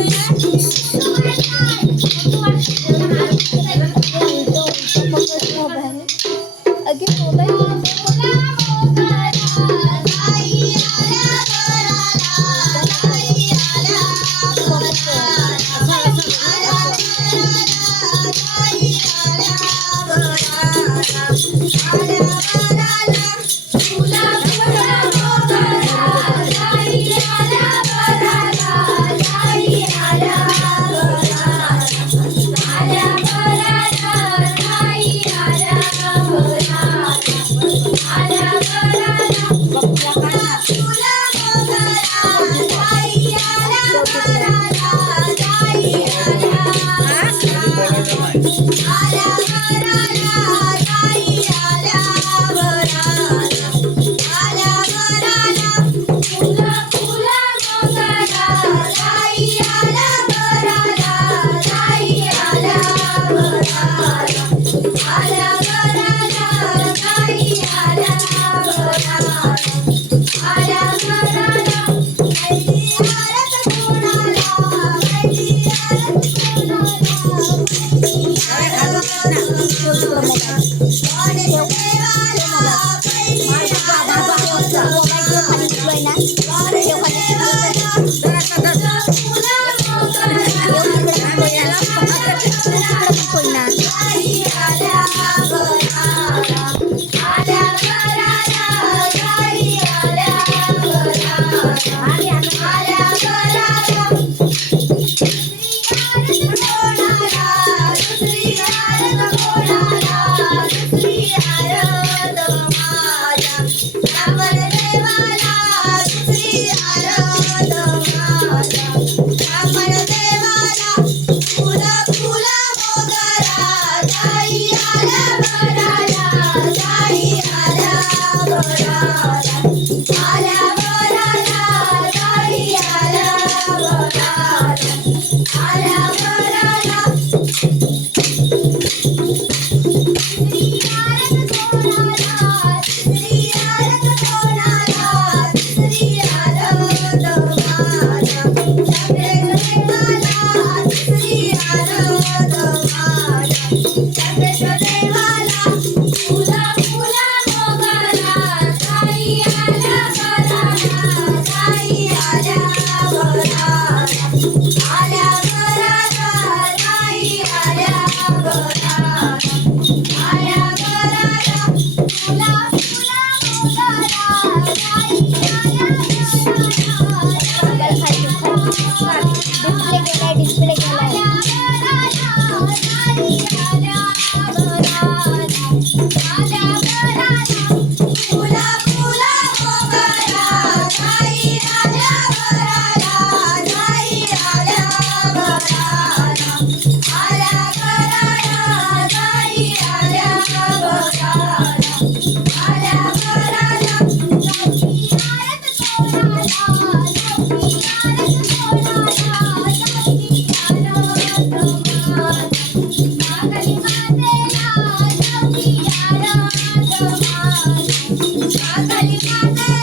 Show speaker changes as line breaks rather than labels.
अगे
Shawty, tá ligada?